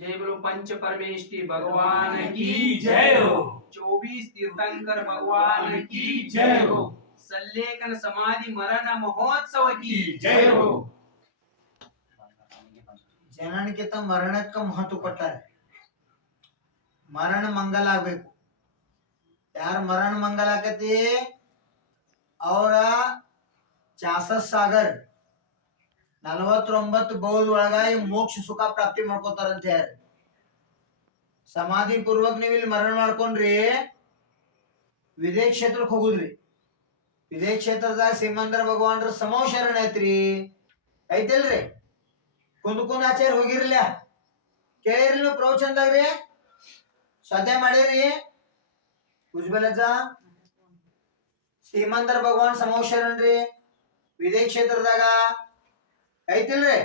जय बोलो पंच परमेष्टि भगवान की की जय हो चौबीस तीर्थंकर भगवान की जय हो सल्लेखन समाधि मरण महोत्सव की की जय हो ಜನನಕ್ಕಿಂತ ಮರಣಕ್ಕೆ ಮಹತ್ವ ಕೊಟ್ಟಾರೆ ಮರಣ ಮಂಗಲ ಆಗ್ಬೇಕು ಯಾರ ಮರಣ ಮಂಗಲ ಆಕತಿ ಅವರ ಚಾಸಸ್ ಸಾಗರ್ ನಲವತ್ತೊಂಬತ್ತು ಬೌದ್ ಒಳಗಾಗಿ ಮೋಕ್ಷ ಸುಖ ಪ್ರಾಪ್ತಿ ಮಾಡ್ಕೋತಾರಂತ ಹೇಳ್ರಿ ಸಮಾಧಿ ಪೂರ್ವಕ್ ನೀವು ಇಲ್ಲಿ ಮರಣ ಮಾಡ್ಕೊಂಡ್ರಿ ವಿದೇ ಕ್ಷೇತ್ರಕ್ಕೆ ಹೋಗುದ್ರಿ. ವಿದೇ ಕ್ಷೇತ್ರದಾಗ ಸಿಮಂದ್ರ ಭಗವಾನ್ರ ಸಮೋ ಶರಣ ಐತ್ರಿ ಐತಿಲ್ರಿ? ಕುಂದ್ ಕುಂದ್ ಆಚಾರ ಹೋಗಿರ್ಲ. ಕೇಳಿರಿ ನೀವು ಪ್ರವಚನದಾಗ್ರಿ ಸದ್ಯ ಮಾಡಿರಿ. ಉಜ್ಬಲಜ ಶ್ರೀಮಂತರ ಭಗವಾನ್ ಸಮೋಶರಣ್ರಿ ವಿದೇ ಕ್ಷೇತ್ರದಾಗ. ಐತಿಲ್ರಿ?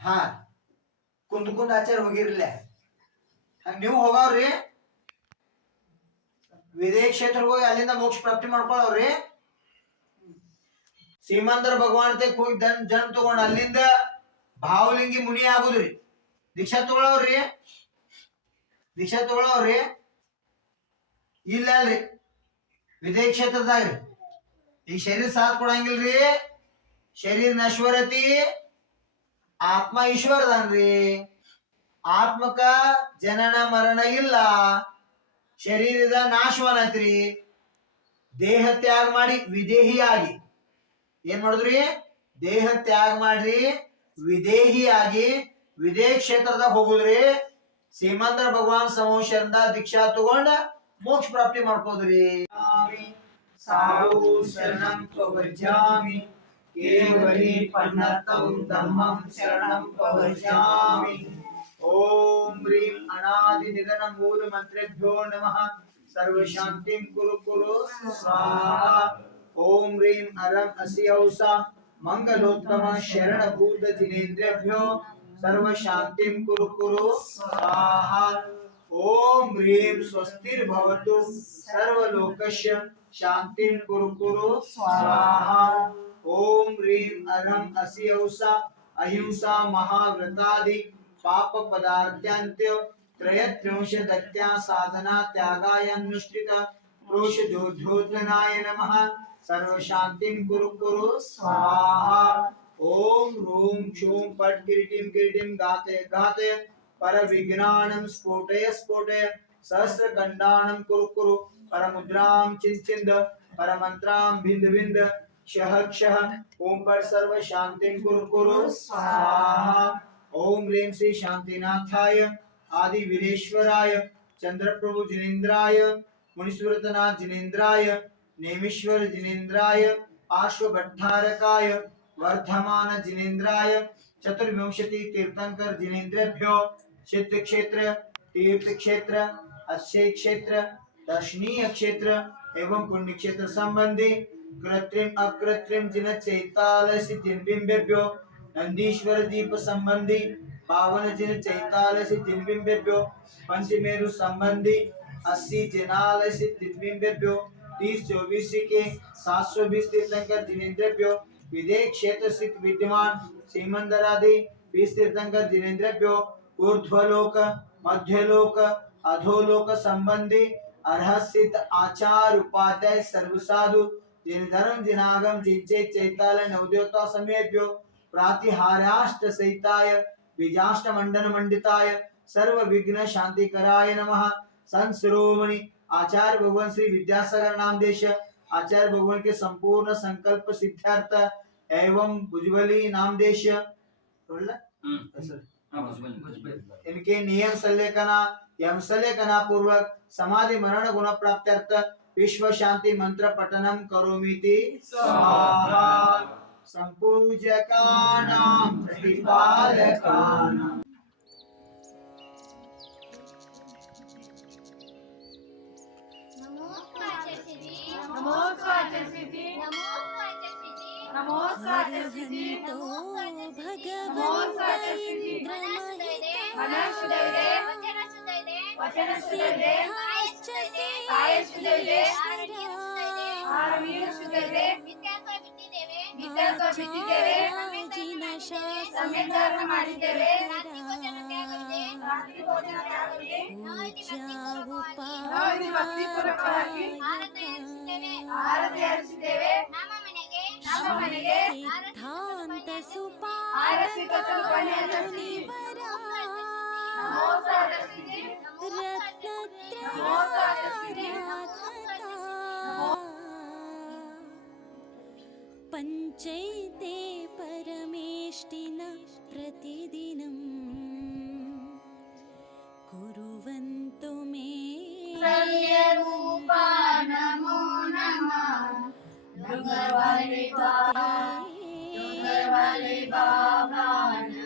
ಹಾ. ಕುಂದ್ ಕುಂದ್ ಆಚಾರ ಹೋಗಿರ್ಲ. ನೀವು ಹೋಗವ್ರಿ. ವಿದೇಶ ಕ್ಷೇತ್ರಕ್ಕೆ ಹೋಗಿ ಅಲ್ಲಿಂದ ಮೋಕ್ಷ ಪ್ರಾಪ್ತಿ ಮಾಡ್ಕೊಳವ್ರಿ ಶ್ರೀಮಂತರ ಭಗವಾನ್ ಜನ್ ಜನ್ ತಗೊಂಡ್ ಅಲ್ಲಿಂದ ಭಾವಲಿಂಗಿ ಮುನಿ ಆಗುದ್ರಿ. ದೀಕ್ಷಾ ತಗೊಳವ್ರಿ. ದೀಕ್ಷಾ ತಗೊಳವ್ರಿ. ಇಲ್ಲ ಅಲ್ರಿ ವಿದೇಶ ಕ್ಷೇತ್ರದಾಗ್ರಿ. ಈಗ ಶರೀರ ಸಾಥ್ ಕೊಡಂಗಿಲ್ರಿ. ಶರೀರ ನಶ್ವರತಿ. ಆತ್ಮ ಈಶ್ವರದನ್ರಿ. ಆತ್ಮಕ ಜನನ ಮರಣ ಇಲ್ಲ. ಶರೀರದ ನಾಶವನತ್ರಿ. ದೇಹ ತ್ಯಾಗ ಮಾಡಿ ವಿದೇಹಿಯಾಗಿ. ಏನ್ ಮಾಡಿದ್ರಿ? ದೇಹ ತ್ಯಾಗ ಮಾಡ್ರಿ, ವಿದೇಹಿಯಾಗಿ, ವಿದೇ ಕ್ಷೇತ್ರದಾಗ ಹೋಗುದ್ರಿ. ಶ್ರೀಮಂತರ ಭಗವಾನ್ ಸಮೋಷರಿಂದ ದೀಕ್ಷಾ ತಗೊಂಡ ಮೋಕ್ಷ ಪ್ರಾಪ್ತಿ ಮಾಡ್ಕೋದ್ರಿ. ಸಾವು ಶರಣಂ ಪ್ರವಜ್ಯಾಮಿ ಕೇವಲಿ ಪನ್ನತ್ತಂ ಧಮ್ಮಂ ಶರಣಂ ಪ್ರವಜ್ಯಾಮಿ ఓం హ్రీం అనాది నిధన మూల మంత్రేభ్యో నమ. సర్వశాంతిం కురు కురు. స్వాహ. ఓం హ్రీం అరం అసి ఔసా. మంగళోత్తమ శరణభూత దినేంద్రభ్యో సర్వశాంతిం కురు కురు. స్వాహ. ఓం హ్రీం స్వస్తిర్భవతు. సర్వలోకస్య శాంతిం కురు కురు. స్వాహ. ఓం హ్రీం అరం అసి ఔసా. అహింసా మహావ్రతాది. पाप पदार्थ्यांत्य त्रयत्रिंशदत्या साधना त्यागायनुष्ठित पुरुषदूधोदनाय सर्व शांति कुरु कुरु स्वाहा स्फोटय स्फोटय सहस्रखण्डाणं कुरु कुरु पर चिन्चिन्द परमन्त्रां भिन्द कुरु कुरु, स्वाहा। गुरुदेव श्री शांतिनाथाय, आदि वीरेश्वराय चंद्र प्रभु जिनेन्द्राय मुनिसुरतनाथ जिनेन्द्राय, नेमीश्वर जिनेन्द्राय, पार्श्वभट्टारकाय, वर्धमान जिनेन्द्राय, चतुर्विंशति तीर्थंकर जिनेन्द्रेभ्यो क्षेत्र क्षेत्र तीर्थ क्षेत्र अस्य क्षेत्र दर्शनीय क्षेत्र एवं पुण्य क्षेत्र संबंधी कृत्रिम अकृत्रिम जिन चैतालय जिनबिंबेभ्यो नंदीश्वर दीप संबंधी पावन जिन चैतालय से जिन बिंबेभ्यो पंचमेरु संबंधी अस्सी जिनालय से जिन बिंबेभ्यो तीस चौबीस के सात सौ बीस तीर्थंकर जिनेन्द्रभ्यो विदेह क्षेत्र स्थित विद्यमान सीमंदरादि बीस तीर्थंकर जिनेन्द्रभ्यो ऊर्ध्वलोक मध्यलोक अधोलोक संबंधी अर्हसित आचार उपाध्याय सर्वसाधु जिन धर्म जिनागम जिनचे चैतालय नवदेवता समेभ्यो प्रातिहाराष्ट सहिताय बीजाष्ट मंडन मंडिताय सर्व विघ्न शांतिकराय नमः। संत शिरोमणि आचार्य भगवान श्री विद्यासागर नाम देश आचार्य भगवान के संपूर्ण संकल्प सिद्धार्थ एवं भुजबली नाम देश हम्म। हाँ। इनके नियम सल्लेखना यम सल्लेखना पूर्वक समाधि मरण गुण प्राप्त्यर्थ विश्व शांति मंत्र पठनम करोमीति। स्वाहा సంపూజకానాం ప్రతిపాలకానాం నమో స్వాచసిద్ధి ಬಿತ್ತರಿಸಿದ್ದೇವೆ ಸಂವಿಧಾನ ಮಾಡಿದ್ದೇವೆ ರಾತ್ರಿ ಭೋಜನ ತ್ಯಾಗವಿದೆ ಭಕ್ತಿ ಪೂರ್ವಕವಾಗಿ ಆರತಿ ಹರಿಸಿದ್ದೇವೆ ನಮ್ಮ ಮನೆಗೆ ನಮ್ಮ ಮನೆಗೆ ಸಿದ್ಧಾಂತ ಸುಪಾರಸಿಕ ಕಲ್ಪನೆಯನ್ನು ರತ್ನ पञ्चैते परमेष्टिन प्रतिदिनम् कुर्वन्तु मे। नमो। नमः बाबा